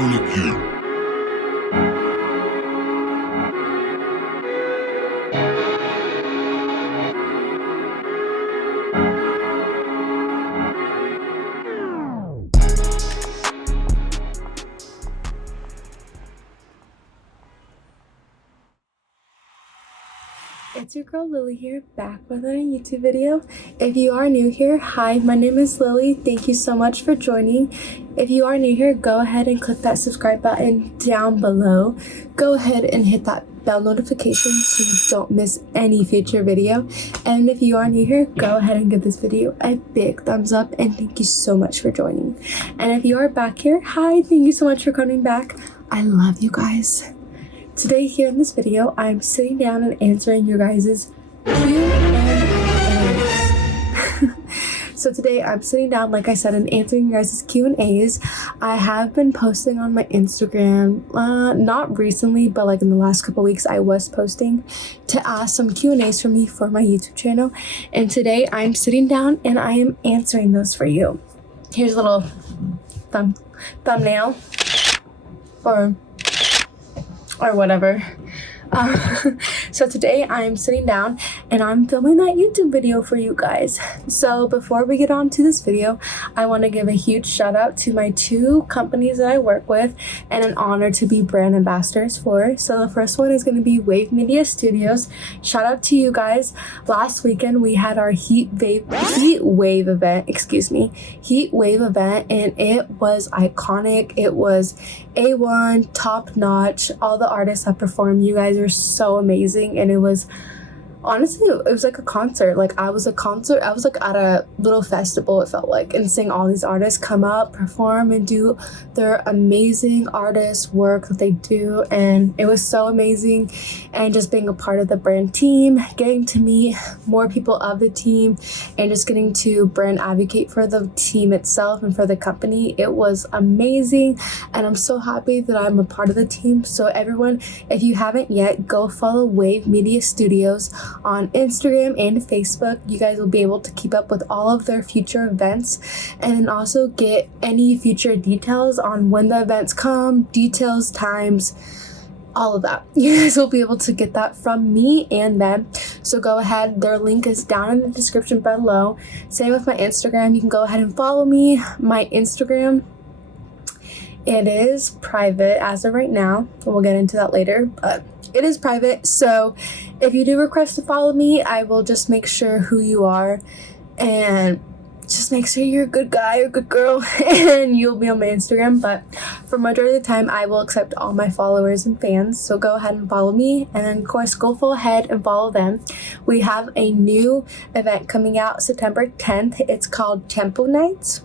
wanna get. It's your girl Lily here, back with another YouTube video. If you are new here, hi, my name is Lily. Thank you so much for joining. If you are new here, go ahead and click that subscribe button down below. Go ahead and hit that bell notification so you don't miss any future video. And if you are new here, go ahead and give this video a big thumbs up, and thank you so much for joining. And if you are back here, hi, thank you so much for coming back. I love you guys. Today here in this video, I'm sitting down and answering your guys' Q&As. So today I'm sitting down, like I said, and answering your guys' Q&As. I have been posting on my Instagram, not recently, but like in the last couple weeks, I was posting to ask some Q&As from me for my YouTube channel. And today I'm sitting down and I am answering those for you. Here's a little thumbnail or whatever. So today I'm sitting down and I'm filming that YouTube video for you guys. So before we get on to this video, I want to give a huge shout out to my two companies that I work with and an honor to be brand ambassadors for. So the first one is going to be Wave Media Studios. Shout out to you guys. Last weekend we had our heat wave event, and it was iconic. It was A1, top notch. All the artists that performed, you guys are so amazing, and it was honestly, it was like a concert. Like I was like at a little festival, it felt like, and seeing all these artists come up, perform, and do their amazing artist work that they do. And it was so amazing. And just being a part of the brand team, getting to meet more people of the team, and just getting to brand advocate for the team itself and for the company, it was amazing. And I'm so happy that I'm a part of the team. So everyone, if you haven't yet, go follow Wave Media Studios on Instagram and Facebook. You guys will be able to keep up with all of their future events and also get any future details on when the events come, details, times, all of that. You guys will be able to get that from me and them. So go ahead, their link is down in the description below. Same with my Instagram. You can go ahead and follow me. My Instagram, it is private as of right now. We'll get into that later, but it is private. So if you do request to follow me, I will just make sure who you are and just make sure you're a good guy or good girl and you'll be on my Instagram. But for majority of the time, I will accept all my followers and fans. So go ahead and follow me, and then of course go full ahead and follow them. We have a new event coming out September 10th. It's called Tempo Nights,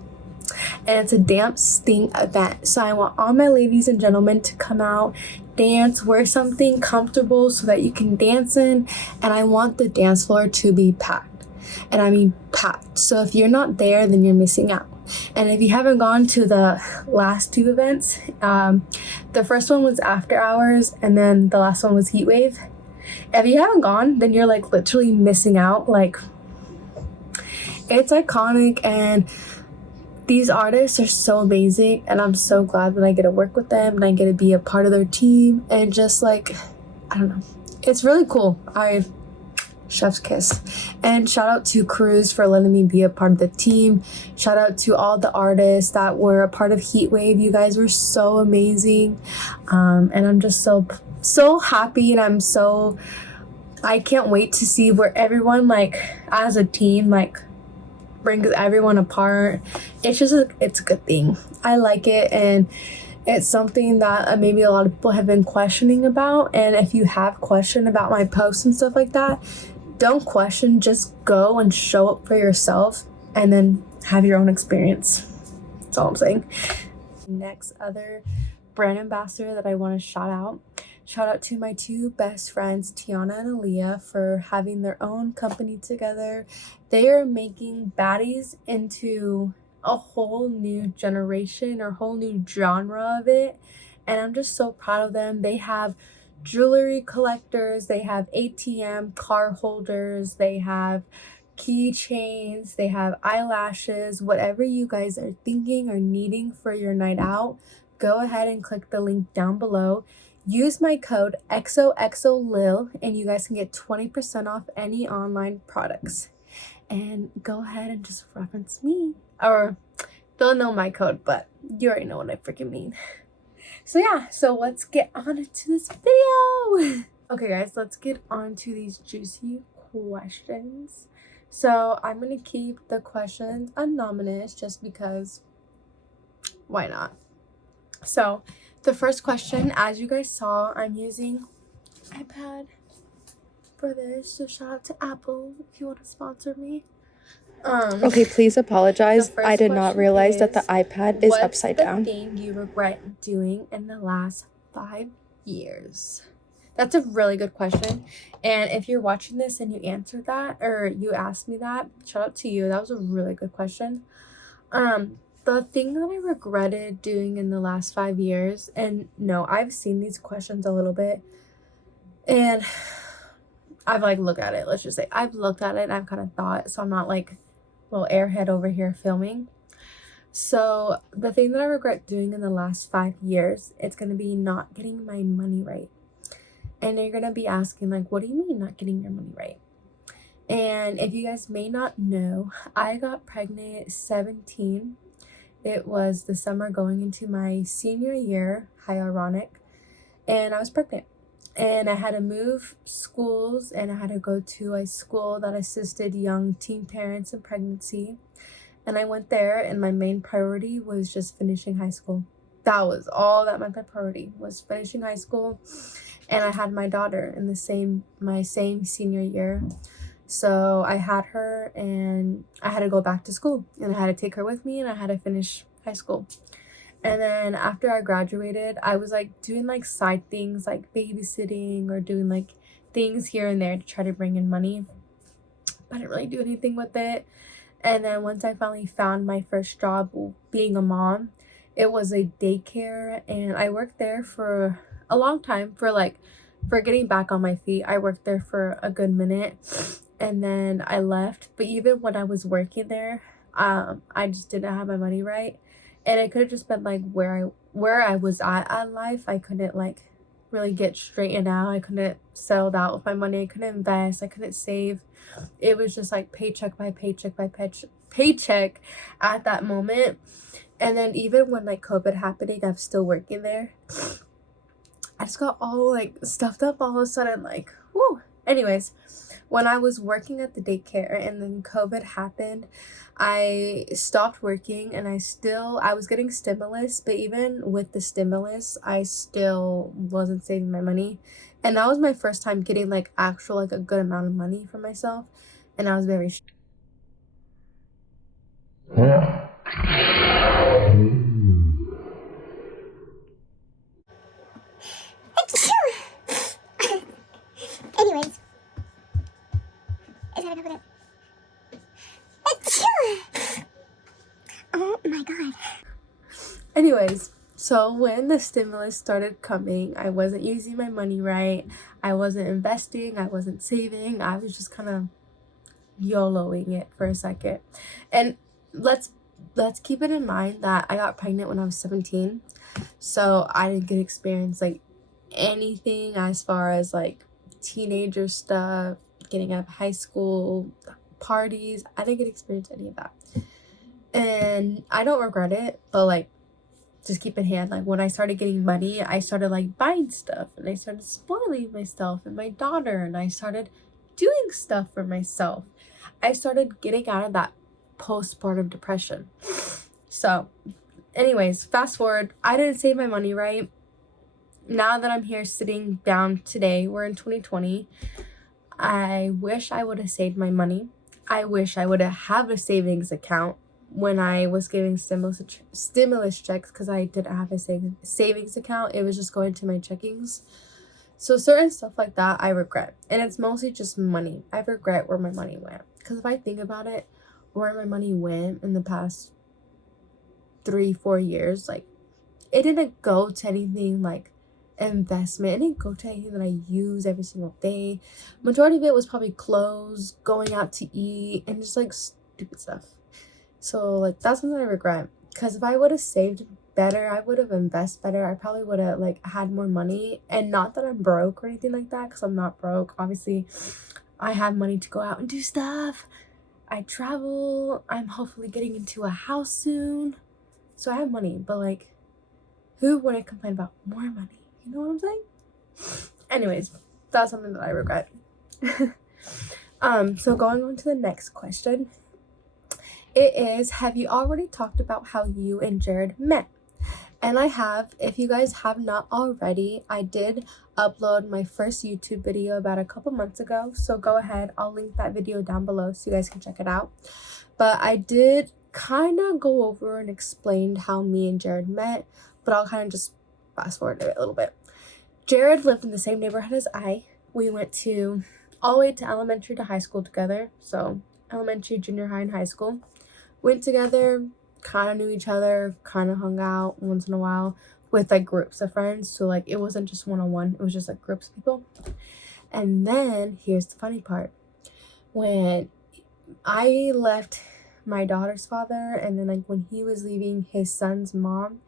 and it's a dance theme event. So I want all my ladies and gentlemen to come out, dance, wear something comfortable so that you can dance in, and I want the dance floor to be packed. And I mean packed. So if you're not there, then you're missing out. And if you haven't gone to the last two events, the first one was After Hours, and then the last one was Heat Wave. If you haven't gone, then you're like literally missing out. Like, it's iconic, and these artists are so amazing, and I'm so glad that I get to work with them and I get to be a part of their team, and just like, I don't know, it's really cool. Chef's kiss. And shout out to Cruz for letting me be a part of the team. Shout out to all the artists that were a part of Heatwave. You guys were so amazing, and I'm just so happy, and I can't wait to see where everyone, like as a team, like brings everyone apart. It's a good thing. I like it, and it's something that maybe a lot of people have been questioning about. And if you have question about my posts and stuff like that, don't question, just go and show up for yourself and then have your own experience. That's all I'm saying. Next other brand ambassador that I want to shout out to my two best friends, Tiana and Aaliyah, for having their own company together. They are making baddies into a whole new generation or whole new genre of it, and I'm just so proud of them. They have jewelry collectors, they have ATM car holders, they have keychains, they have eyelashes, whatever you guys are thinking or needing for your night out, go ahead and click the link down below. Use my code XOXOLIL and you guys can get 20% off any online products. And go ahead and just reference me. Or they'll know my code, but you already know what I freaking mean. So yeah, so let's get on into this video. Okay guys, let's get on to these juicy questions. So I'm gonna keep the questions anonymous just because why not? So the first question, as you guys saw, I'm using iPad for this. So shout out to Apple if you want to sponsor me. Okay, please apologize. I did not realize that the iPad is upside down. What's the thing you regret doing in the last 5 years? That's a really good question. And if you're watching this and you answered that, or you asked me that, shout out to you. That was a really good question. The thing that I regretted doing in the last 5 years, and no, I've seen these questions a little bit, and I've like looked at it. Let's just say I've looked at it and I've kind of thought, so I'm not like little airhead over here filming. So the thing that I regret doing in the last 5 years, it's going to be not getting my money right. And you're going to be asking like, what do you mean not getting your money right? And if you guys may not know, I got pregnant at 17. It was the summer going into my senior year, how ironic, and I was pregnant. And I had to move schools and I had to go to a school that assisted young teen parents in pregnancy. And I went there and my main priority was just finishing high school. That was all that my priority was, finishing high school. And I had my daughter in my same senior year. So I had her and I had to go back to school and I had to take her with me and I had to finish high school. And then after I graduated, I was like doing like side things like babysitting or doing like things here and there to try to bring in money. But I didn't really do anything with it. And then once I finally found my first job being a mom, it was a daycare and I worked there for a long time for getting back on my feet. I worked there for a good minute and then I left. But even when I was working there, I just didn't have my money right. And it could have just been like where I was at life. I couldn't like really get straightened out. I couldn't settle out with my money. I couldn't invest. I couldn't save. It was just like paycheck by paycheck by paycheck at that moment. And then even when like COVID happening, I'm still working there. I just got all like stuffed up all of a sudden, like, whoo. Anyways, when I was working at the daycare and then COVID happened, I stopped working and I was getting stimulus, but even with the stimulus, I still wasn't saving my money. And that was my first time getting like actual like a good amount of money for myself. And I was very Anyways, is that enough of that? Oh my god. Anyways, so when the stimulus started coming, I wasn't using my money right. I wasn't investing. I wasn't saving. I was just kind of YOLOing it for a second. And let's keep it in mind that I got pregnant when I was 17. So I didn't get to experience like anything as far as like teenager stuff, getting out of high school, parties. I didn't get to experience any of that. And I don't regret it, but like just keep in hand, like when I started getting money, I started like buying stuff and I started spoiling myself and my daughter and I started doing stuff for myself. I started getting out of that postpartum depression. So anyways, fast forward, I didn't save my money right. Now that I'm here sitting down today, we're in 2020. I wish I would have saved my money. I wish I would have had a savings account when I was getting stimulus checks, because I didn't have a savings account. It was just going to my checkings. So certain stuff like that I regret, and it's mostly just money. I regret where my money went, because if I think about it, where my money went in the past 3-4 years, like it didn't go to anything like investment. It didn't go to anything that I use every single day. Majority of it was probably clothes, going out to eat, and just like stupid stuff. So like that's something I regret, because if I would have saved better. I would have invested better. I probably would have like had more money. And not that I'm broke or anything like that, because I'm not broke. Obviously, I have money to go out and do stuff. I travel. I'm hopefully getting into a house soon. So I have money, but like, who wouldn't complain about more money? You know what I'm saying? Anyways, that's something that I regret. So going on to the next question. It is, have you already talked about how you and Jared met? And I have. If you guys have not already, I did upload my first YouTube video about a couple months ago. So go ahead. I'll link that video down below so you guys can check it out. But I did kind of go over and explained how me and Jared met. But I'll kind of just fast forward it a little bit. Jared lived in the same neighborhood as I. We went to all the way to elementary to high school together. So elementary, junior high, and high school. Went together, kind of knew each other, kind of hung out once in a while with like groups of friends. So like it wasn't just one-on-one, it was just like groups of people. And then here's the funny part. When I left my daughter's father, and then like when he was leaving his son's mom,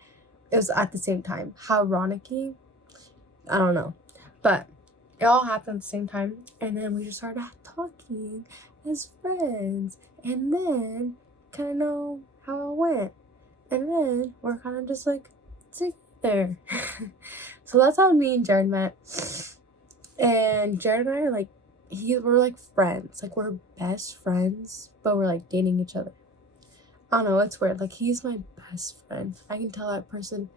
it was at the same time. How ironic-y? I don't know. But it all happened at the same time. And then we just started talking as friends. And then kind of know how it went. And then we're kind of just like together. So that's how me and Jared met. And Jared and I are like, we're like friends. Like we're best friends, but we're like dating each other. I don't know, it's weird. Like he's my best friend. I can tell that person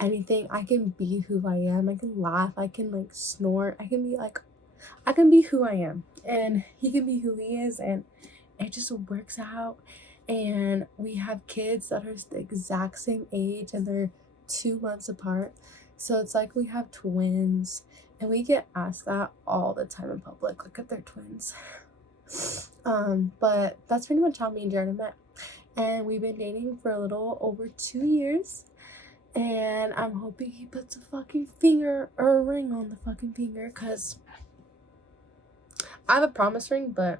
anything. I can be who I am. I can laugh. I can like snort. I can be who I am. And he can be who he is. And it just works out. And we have kids that are the exact same age, and they're 2 months apart. So it's like we have twins, and we get asked that all the time in public. Look at their twins. But that's pretty much how me and Jared met. And we've been dating for a little over 2 years. And I'm hoping he puts a fucking finger or a ring on the fucking finger, because I have a promise ring, but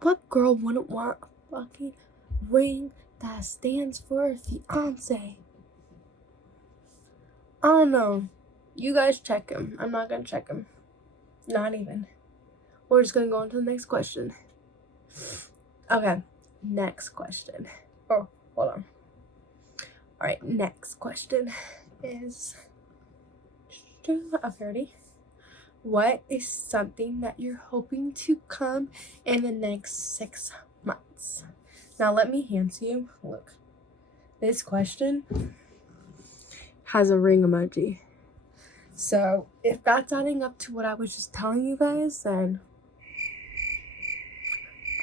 what girl wouldn't want a fucking ring that stands for a fiance? I don't know. You guys check him. I'm not gonna check him. Not even. We're just gonna go on to the next question. Okay, next question. Oh, hold on. Alright, next question is... Okay, ready? What is something that you're hoping to come in the next 6 months? Now let me hand to you. Look, this question has a ring emoji. So if that's adding up to what I was just telling you guys, then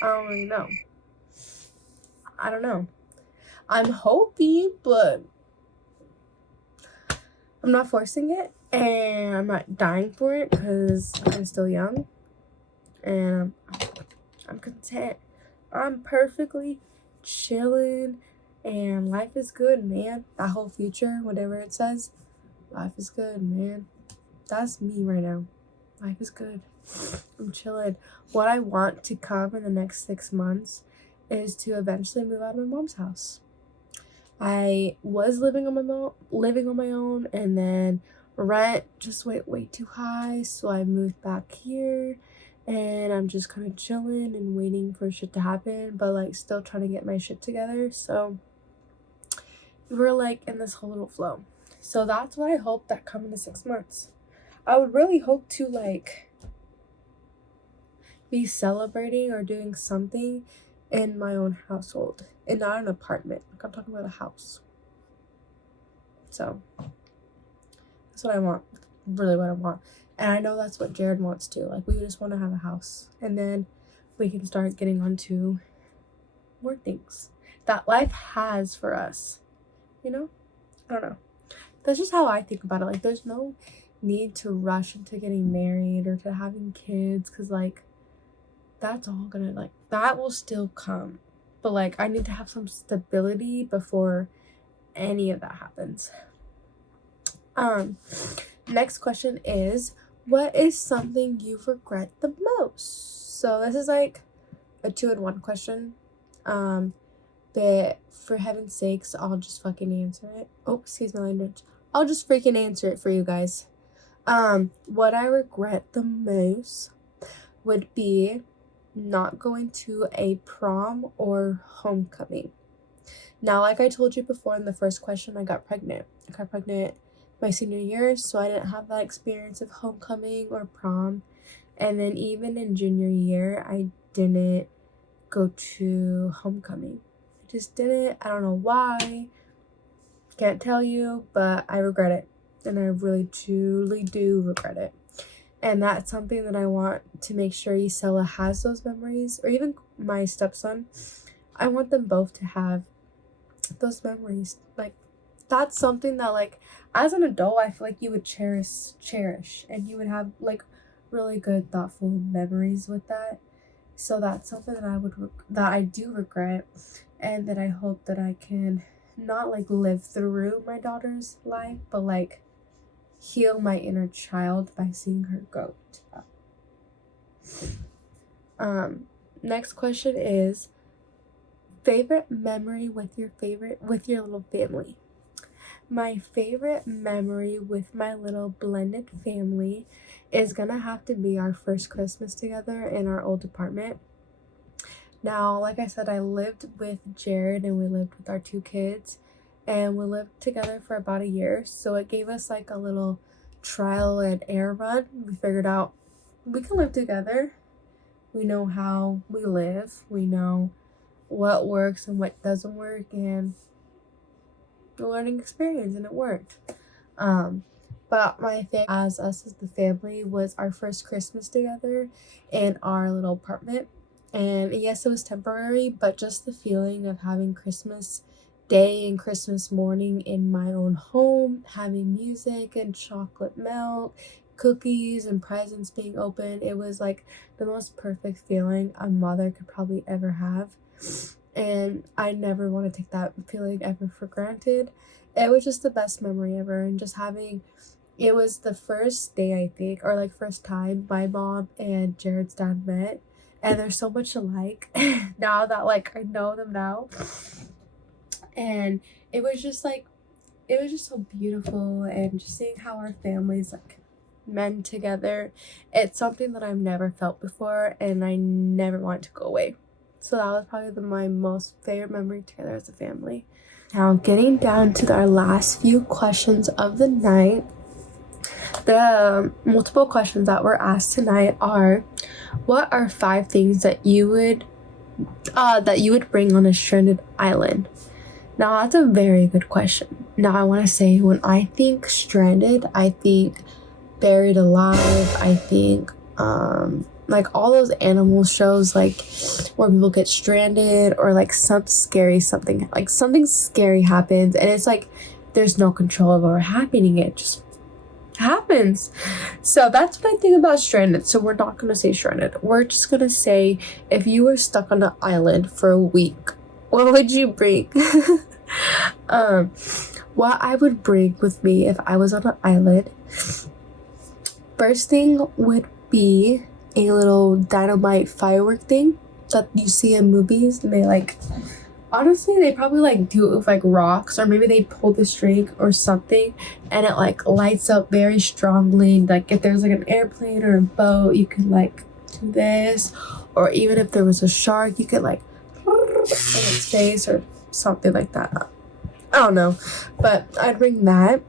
I don't really know. I don't know. I'm hoping, but I'm not forcing it. And I'm not dying for it because I'm still young. And I'm content. I'm perfectly chilling. And life is good, man. That whole future, whatever it says, life is good, man. That's me right now. Life is good. I'm chilling. What I want to come in the next 6 months is to eventually move out of my mom's house. I was living on my own, and then rent just went way too high, so I moved back here, and I'm just kind of chilling and waiting for shit to happen, but like still trying to get my shit together. So we're like in this whole little flow. So that's what I hope that come in the 6 months. I would really hope to like be celebrating or doing something in my own household and not an apartment. Like I'm talking about a house. So that's what I want. Really what I want. And I know that's what Jared wants too. Like we just want to have a house, and then we can start getting onto more things that life has for us. You know? I don't know. That's just how I think about it. Like there's no need to rush into getting married or to having kids, because like that's all gonna, like, that will still come, but like I need to have some stability before any of that happens. Next question is, what is something you regret the most? So this is like a 2-in-1 question. but for heaven's sakes, I'll just fucking answer it. Oh, excuse my language. I'll just freaking answer it for you guys. What I regret the most would be not going to a prom or homecoming. Now, like I told you before in the first question, I got pregnant. I got pregnant my senior year, so I didn't have that experience of homecoming or prom. And then even in junior year, I didn't go to homecoming. I just didn't. I don't know why. Can't tell you, but I regret it. And I really, truly do regret it. And that's something that I want to make sure Isela has those memories, or even my stepson. I want them both to have those memories. Like, that's something that, like, as an adult, I feel like you would cherish, and you would have, like, really good, thoughtful memories with that. So that's something that I do regret, and that I hope that I can not, like, live through my daughter's life, but, like, heal my inner child by seeing her go to that. Next question is favorite memory with your little family. My favorite memory with my little blended family is gonna have to be our first Christmas together in our old apartment. Now, like I said, I lived with Jared and we lived with our 2 kids, and we lived together for about a year, so it gave us like a little trial and error run. We figured out we can live together. We know how we live. We know what works and what doesn't work, and a learning experience, and it worked. But my thing as the family was our first Christmas together in our little apartment. And yes, it was temporary, but just the feeling of having Christmas Day and Christmas morning in my own home, having music and chocolate melt, cookies and presents being open, it was like the most perfect feeling a mother could probably ever have. And I never want to take that feeling ever for granted. It was just the best memory ever, and just having, it was the first day, I think, or like first time my mom and Jared's dad met, and they're so much alike now that like I know them now. And it was just so beautiful, and just seeing how our families like mend together, it's something that I've never felt before, and I never want to go away. So that was probably my most favorite memory together as a family. Now, getting down to our last few questions of the night. The multiple questions that were asked tonight are, what are 5 things that you would bring on a stranded island? Now, that's a very good question. Now, I want to say, when I think stranded, I think buried alive. I think like all those animal shows, like where people get stranded, or like something scary happens, and it's like there's no control over happening. It just happens. So that's what I think about stranded. So we're not gonna say stranded. We're just gonna say, if you were stuck on an island for a week, what would you bring? What I would bring with me if I was on an island, first thing would be a little dynamite firework thing that you see in movies, and they like, honestly, they probably like do it with like rocks, or maybe they pull the string or something, and it like lights up very strongly. Like if there's like an airplane or a boat, you could like do this, or even if there was a shark, you could like in its face or something like that. I don't know, but I'd bring that.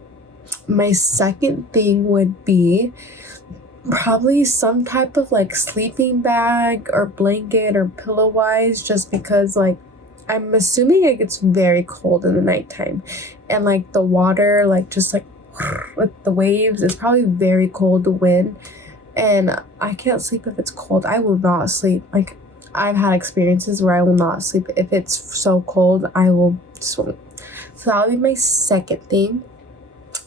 My second thing would be probably some type of like sleeping bag or blanket or pillow wise, just because like I'm assuming it gets very cold in the nighttime, and like the water, like just like with the waves, it's probably very cold, the wind, and I can't sleep if it's cold. I will not sleep. Like, I've had experiences where I will not sleep if it's so cold. I will swim. So that would be my second thing.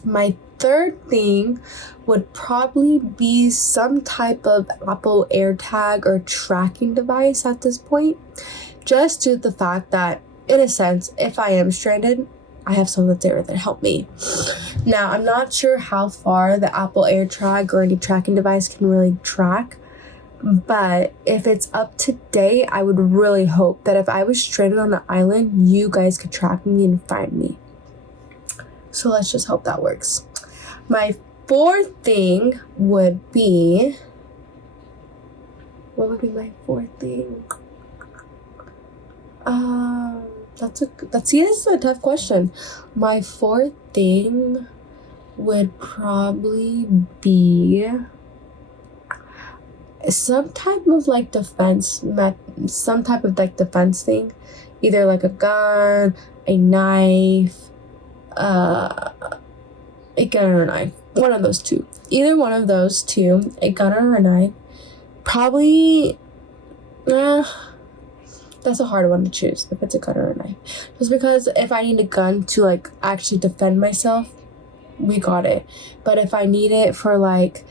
My third thing would probably be some type of Apple AirTag or tracking device at this point, just due to the fact that, in a sense, if I am stranded, I have someone that's there that help me. Now, I'm not sure how far the Apple AirTag or any tracking device can really track, But if it's up to date, I would really hope that if I was stranded on an island, you guys could track me and find me. So let's just hope that works. My fourth thing would be... What would be my fourth thing? This is a tough question. My fourth thing would probably be some type of like defense thing, either like a gun, a knife, a gun or a knife. One of those two. Either one of those two, a gun or a knife. Probably, that's a hard one to choose if it's a gun or a knife. Just because if I need a gun to like actually defend myself, we got it. But if I need it for like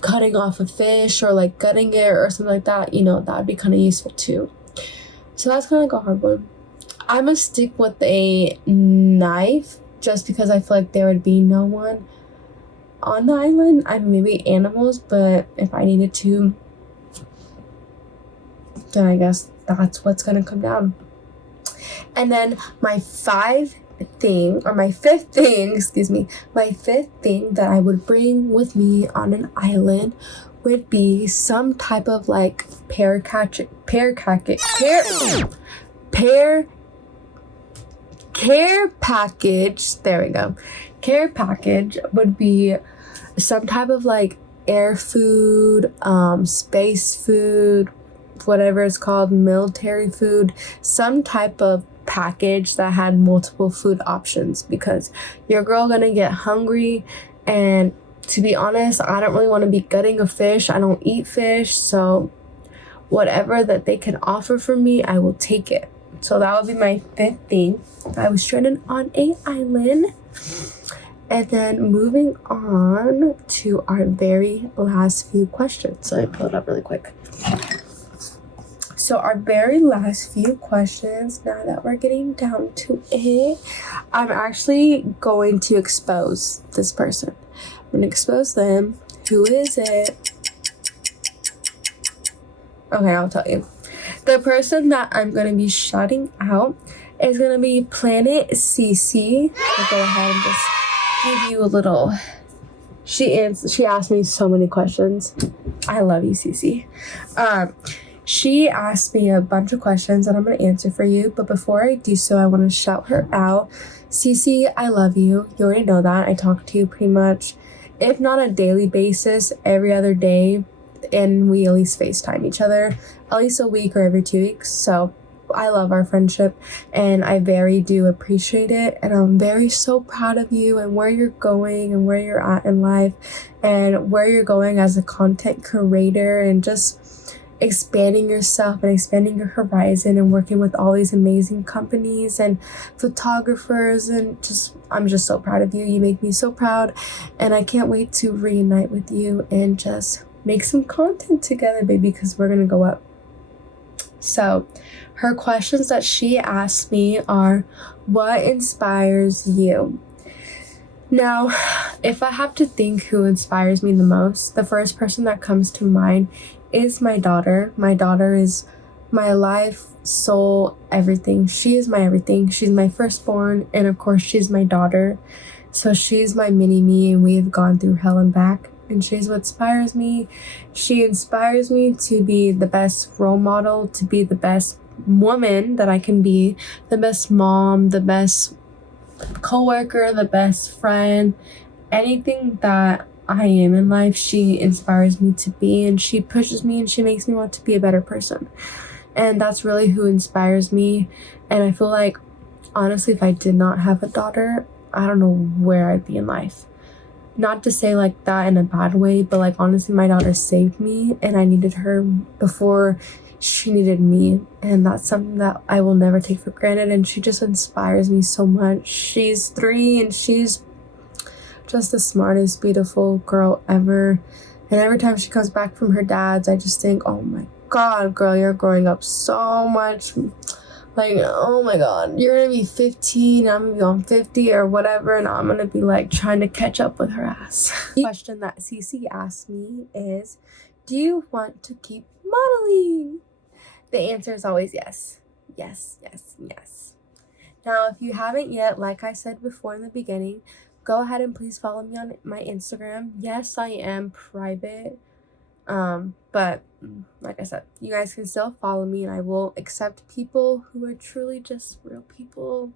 cutting off a fish or like gutting it or something like that, you know, that would be kind of useful too. So that's kind of like a hard one. I'm gonna stick with a knife just because I feel like there would be no one on the island. I mean, maybe animals, but if I needed to, then I guess that's what's gonna come down. And then my fifth thing that I would bring with me on an island would be some type of like care package. There we go. Care package would be some type of like air food, space food, whatever it's called, military food, some type of package that had multiple food options, because your girl gonna get hungry, and to be honest, I don't really want to be gutting a fish. I don't eat fish, so whatever that they can offer for me, I will take it. So that would be my fifth thing. I was stranded on an island. And then moving on to our very last few questions. So let me pull it up really quick. So our very last few questions, now that we're getting down to it, I'm actually going to expose this person. I'm going to expose them. Who is it? Okay, I'll tell you. The person that I'm going to be shouting out is going to be Planet CC. I'll go ahead and just give you a little... She asked me so many questions. I love you, CC. She asked me a bunch of questions that I'm going to answer for you. But before I do so, I want to shout her out. CC, I love you. You already know that. I talk to you pretty much, if not on a daily basis, every other day. And we at least FaceTime each other at least a week or every 2 weeks. So I love our friendship and I very do appreciate it. And I'm very so proud of you and where you're going and where you're at in life and where you're going as a content creator and just expanding yourself and expanding your horizon and working with all these amazing companies and photographers, and I'm just so proud of you. You make me so proud, and I can't wait to reunite with you and just make some content together, baby, because we're gonna go up. So her questions that she asked me are, what inspires you? Now, if I have to think who inspires me the most, the first person that comes to mind is my daughter. My daughter is my life, soul, everything. She is my everything. She's my firstborn, and of course, she's my daughter. So she's my mini-me, and we've gone through hell and back. And she's what inspires me. She inspires me to be the best role model, to be the best woman that I can be, the best mom, the best co-worker, the best friend. Anything that I am in life, she inspires me to be, and she pushes me and she makes me want to be a better person. And that's really who inspires me. And I feel like, honestly, if I did not have a daughter, I don't know where I'd be in life. Not to say like that in a bad way, but like honestly, my daughter saved me and I needed her before she needed me. And that's something that I will never take for granted. And she just inspires me so much. She's 3 and she's just the smartest, beautiful girl ever. And every time she comes back from her dad's, I just think, oh my God, girl, you're growing up so much. Like, oh my god, you're gonna be 15, I'm gonna be on 50 or whatever, and I'm gonna be like trying to catch up with her ass. The question that Cece asked me is, do you want to keep modeling? The answer is always yes. Yes, yes, yes. Now, if you haven't yet, like I said before in the beginning, go ahead and please follow me on my Instagram. Yes, I am private. But like I said, you guys can still follow me and I will accept people who are truly just real people.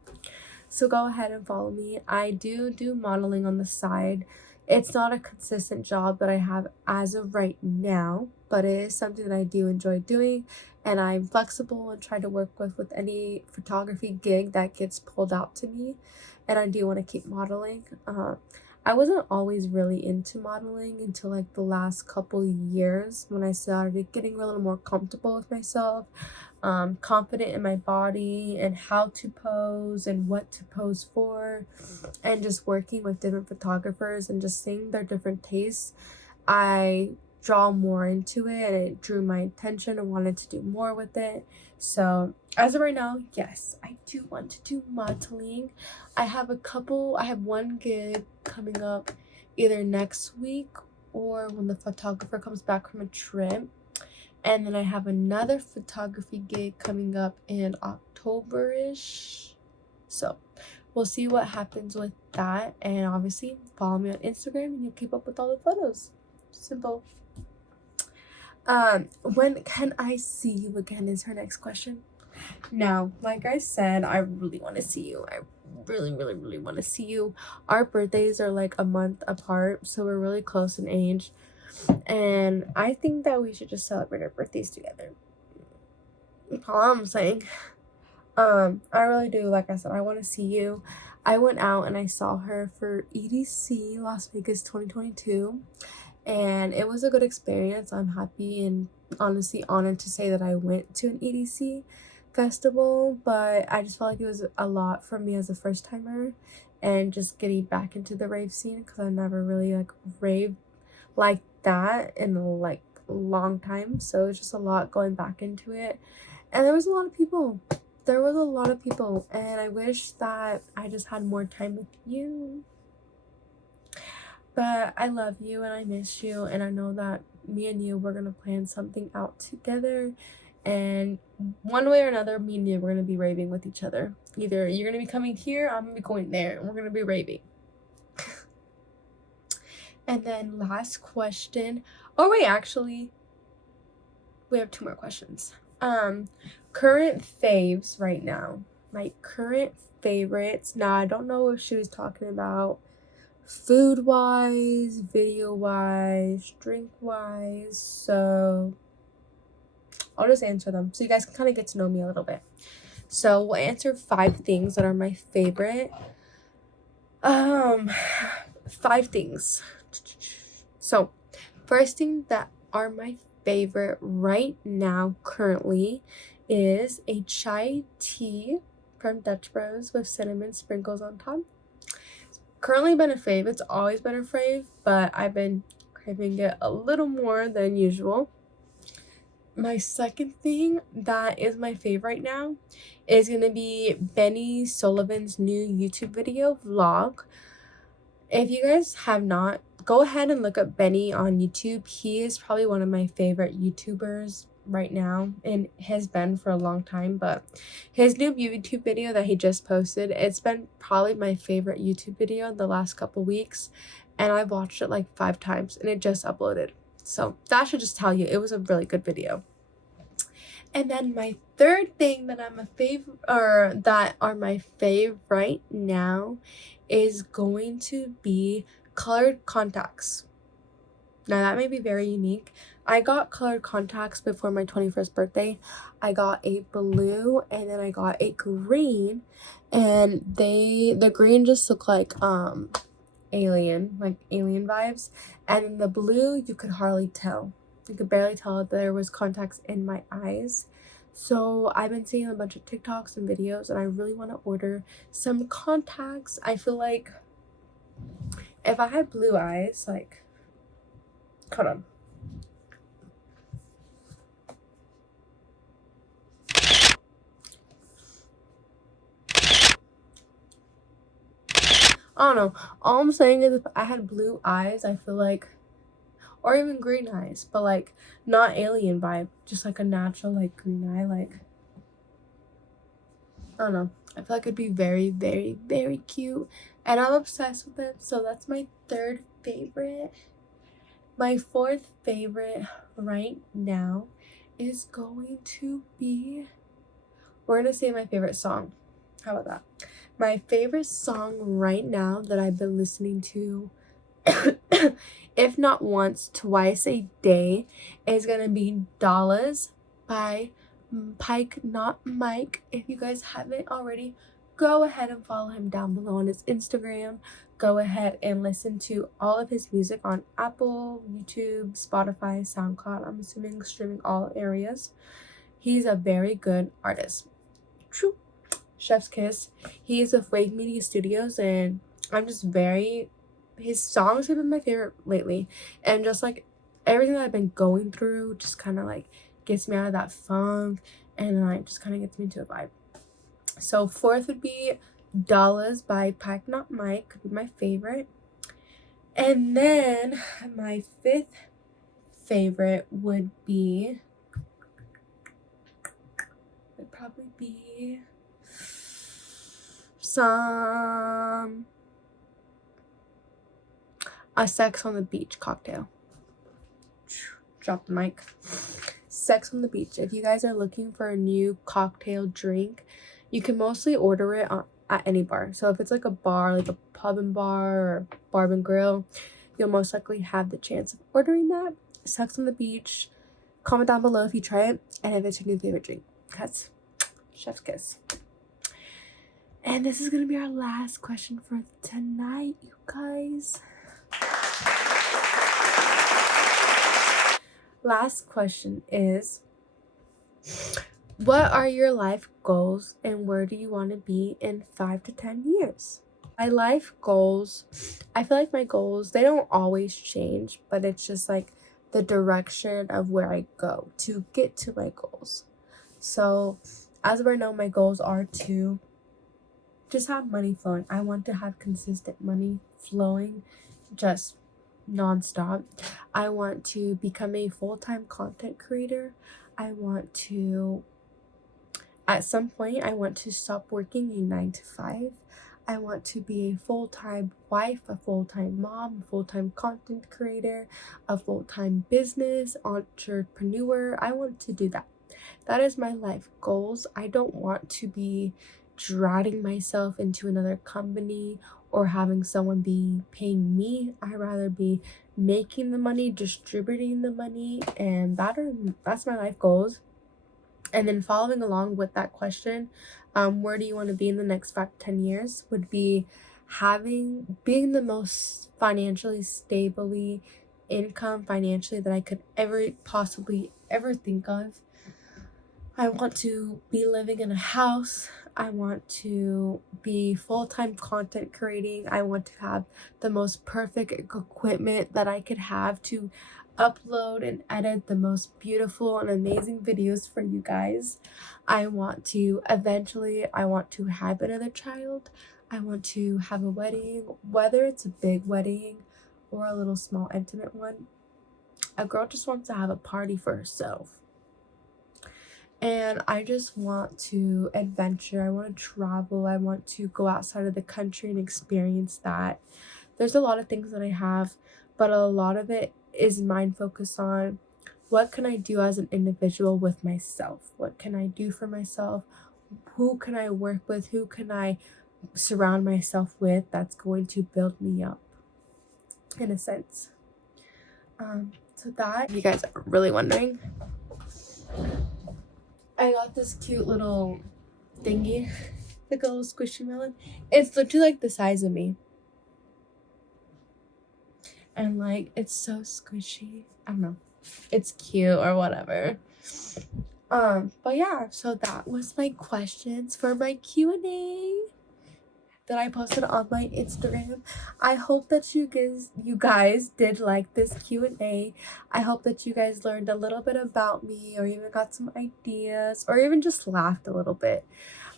So go ahead and follow me. I do modeling on the side. It's not a consistent job that I have as of right now, but it is something that I do enjoy doing, and I'm flexible and try to work with any photography gig that gets pulled out to me, and I do want to keep modeling. I wasn't always really into modeling until like the last couple years when I started getting a little more comfortable with myself, confident in my body and how to pose and what to pose for, and just working with different photographers and just seeing their different tastes. I draw more into it and it drew my attention and wanted to do more with it. So as of right now, yes, I do want to do modeling. I have one gig coming up either next week or when the photographer comes back from a trip. And then I have another photography gig coming up in October-ish. So we'll see what happens with that. And obviously follow me on Instagram and you'll keep up with all the photos. Simple. When can I see you again is her next question. Now, like I said, I really want to see you. I really want to see you. Our birthdays are like a month apart, so we're really close in age. And I think that we should just celebrate our birthdays together. That's all I'm saying. I really do. Like I said, I want to see you. I went out and I saw her for EDC Las Vegas 2022. And it was a good experience. I'm happy and honestly honored to say that I went to an EDC festival, but I just felt like it was a lot for me as a first timer and just getting back into the rave scene because I never really like raved like that in like a long time. So it's just a lot going back into it. And there was a lot of people. And I wish that I just had more time with you. But I love you and I miss you, and I know that me and you, we're gonna plan something out together, and one way or another, me and you, we're gonna be raving with each other. Either you're gonna be coming here, I'm gonna be going there, and we're gonna be raving. And then last question. Oh wait, actually, we have 2 more questions. Current faves right now. My current favorites. Now I don't know if she was talking about food wise, video wise, drink wise, so I'll just answer them so you guys can kind of get to know me a little bit. So we'll answer 5 things that are my favorite. 5 things. So first thing that are my favorite right now currently is a chai tea from Dutch Bros with cinnamon sprinkles on top. Currently been a fave. It's always been a fave, but I've been craving it a little more than usual. My second thing that is my fave right now is going to be Benny Sullivan's new YouTube video vlog. If you guys have not, go ahead and look up Benny on YouTube. He is probably one of my favorite YouTubers right now and has been for a long time, but his new YouTube video that he just posted, it's been probably my favorite YouTube video in the last couple weeks, and I've watched it like 5 times and it just uploaded, so that should just tell you it was a really good video. And then my third thing that I'm a fave, or that are my fave right now, is going to be colored contacts. Now that may be very unique. I got colored contacts before my 21st birthday. I got a blue and then I got a green, and the green just looked like alien vibes, and in the blue you could hardly tell. You could barely tell that there was contacts in my eyes. So I've been seeing a bunch of TikToks and videos, and I really want to order some contacts. I feel like if I had blue eyes, like, hold on. I don't know. All I'm saying is if I had blue eyes, I feel like, or even green eyes, but like not alien vibe, just like a natural like green eye, like, I don't know. I feel like it'd be very, very, very cute, and I'm obsessed with it. So that's my third favorite. My fourth favorite right now is going to be, we're gonna say my favorite song. How about that? My favorite song right now that I've been listening to, if not once, twice a day, is gonna be Dollars by Pike Not Mike. If you guys haven't already, go ahead and follow him down below on his Instagram. Go ahead and listen to all of his music on Apple, YouTube, Spotify, SoundCloud. I'm assuming streaming all areas. He's a very good artist. True. Chef's kiss. He is with Wave Media Studios, and I'm just very, his songs have been my favorite lately, and just like everything that I've been going through just kind of like gets me out of that funk, and like just kind of gets me into a vibe. So fourth would be Dollars by Pike Not Mike, could be my favorite. And then my fifth favorite would probably be some a Sex on the Beach cocktail. Drop the mic. Sex on the Beach. If you guys are looking for a new cocktail drink, you can mostly order it at any bar. So if it's like a bar, like a pub and bar or bar and grill, you'll most likely have the chance of ordering that. Sex on the Beach. Comment down below if you try it and if it's your new favorite drink. That's chef's kiss. And this is gonna be our last question for tonight, you guys. Last question is, what are your life goals and where do you want to be in 5 to 10 years? My life goals, I feel like my goals, they don't always change, but it's just like the direction of where I go to get to my goals. So as of right now, my goals are to just have money flowing. I want to have consistent money flowing, just nonstop. I want to become a full-time content creator. I want to, at some point, I want to stop working a 9 to 5. I want to be a full-time wife, a full-time mom, a full-time content creator, a full-time business entrepreneur. I want to do that. That is my life goals. I don't want to be dragging myself into another company or having someone be paying me. I'd rather be making the money, distributing the money, and that's my life goals. And then following along with that question, where do you want to be in the next 5 to 10 years, would be being the most financially stably income financially that I could possibly ever think of. I want to be living in a house. I want to be full-time content creating. I want to have the most perfect equipment that I could have to upload and edit the most beautiful and amazing videos for you guys. I want to have another child. I want to have a wedding, whether it's a big wedding or a little small intimate one. A girl just wants to have a party for herself. And I just want to adventure. I want to travel. I want to go outside of the country and experience that. There's a lot of things that I have, but a lot of it is mind focused on what can I do as an individual with myself? What can I do for myself? Who can I work with? Who can I surround myself with that's going to build me up, in a sense? So that, if you guys are really wondering, I got this cute little thingy, like a little squishy melon. It's literally like the size of me. And like, it's so squishy. I don't know. It's cute or whatever. But yeah, so that was my questions for my Q&A that I posted on my Instagram. I hope that you guys did like this Q&A. I hope that you guys learned a little bit about me, or even got some ideas, or even just laughed a little bit.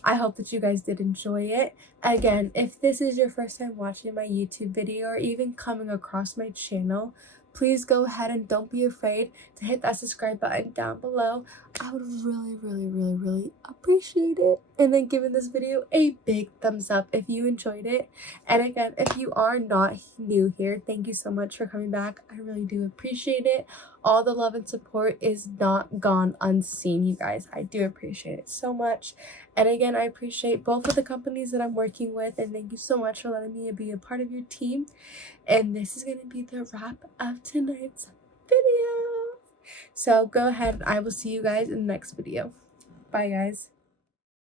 I hope that you guys did enjoy it. Again, if this is your first time watching my YouTube video or even coming across my channel, please go ahead and don't be afraid to hit that subscribe button down below. I would really appreciate it. And then giving this video a big thumbs up if you enjoyed it. And again, if you are not new here, thank you so much for coming back. I really do appreciate it. All the love and support is not gone unseen, you guys. I do appreciate it so much. And again, I appreciate both of the companies that I'm working with, and thank you so much for letting me be a part of your team. And this is going to be the wrap of tonight's video. So go ahead, and I will see you guys in the next video. Bye, guys.